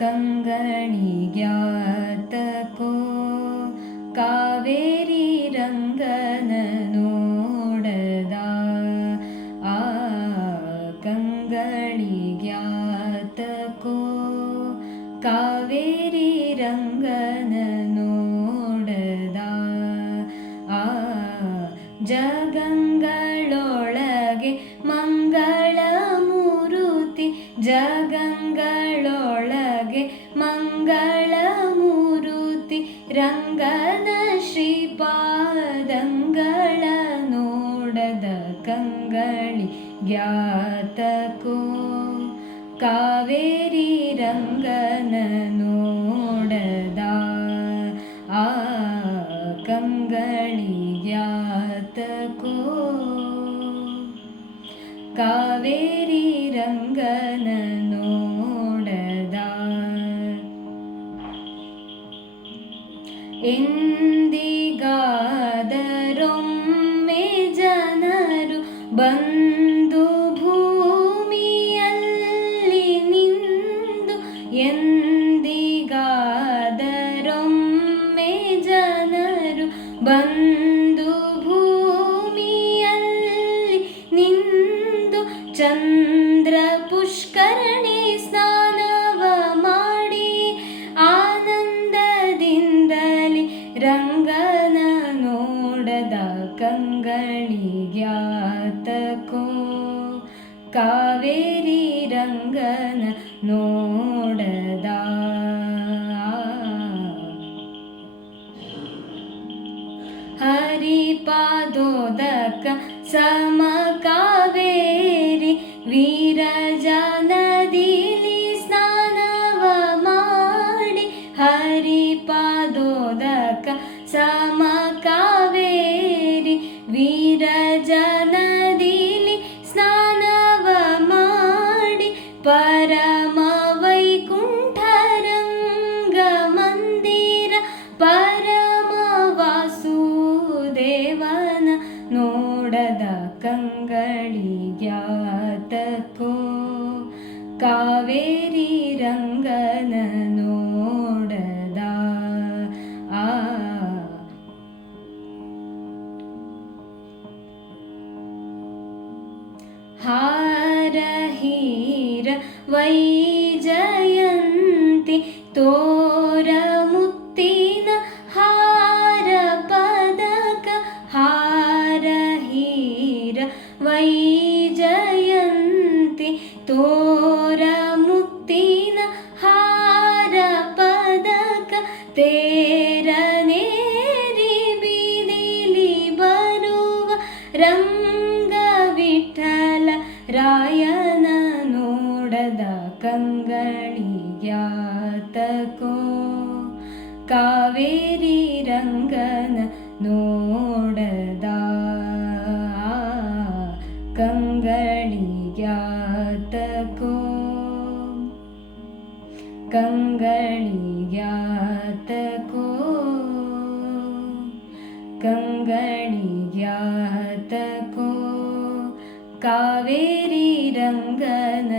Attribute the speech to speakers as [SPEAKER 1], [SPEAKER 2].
[SPEAKER 1] ಕಂಗಣಿಗ್ಯಾತಕೋ ಕಾವೇರಿ ರಂಗನ ನೋಡದ ಆ ಕಂಗಳಿಗ್ಯಾತಕೋ ಕಾವೇರಿ ರಂಗನ ನೋಡದ ಆ ಜಗಂಗಳೊಳಗೆ ಮಂಗಳ ಮೂರುತಿ ಜಗಂಗಳೊಳಗೆ ರಂಗನ ಶ್ರೀಪಾದಂಗಳ ನೋಡದ ಕಂಗಳಿ ಜ್ಞಾತಕೋ ಕಾವೇರಿ ರಂಗನ ನೋಡದ ಆ ಕಂಗಳಿ ಜ್ಞಾತಕೋ ಕಾವೇರಿ ರಂಗನ ಎಂದಿಗಾದರೊಮ್ಮೆ ಜನರು ಬಂದು ಭೂಮಿಯಲ್ಲಿ ನಿಂದು ಎಂದಿಗಾದರೊಮ್ಮೆ ಜನರು ಬಂದು ಭೂಮಿಯಲ್ಲಿ ನಿಂದು ಚಂದ್ರ ಕಂಗಳಿಗ್ಯಾತಕೋ ಕಾವೇರಿ ರಂಗನ ನೋಡದ ಹರಿಪಾದೋದಕ ಸಮ ಪರಮ ವೈಕುಂಠರಂಗ ಮಂದಿರ ಪರಮ ವಾಸುದೇವನ ನೋಡದ ಕಂಗಳಿಗ್ಯಾತಕೋ ಕಾವೇರಿ ರಂಗನ वैजयन्ति तोरमुक्तिन हारपदक हारहीर वैजयन्ति तोरमुक्तिन हारपदक तेरनेरिलिबरुव रङ्गविठल राय कङ्गणीयातको कावेरी रङ्गन नोडदा कङ्गणि यातको कङ्गणीयातको कावेरी रङ्गन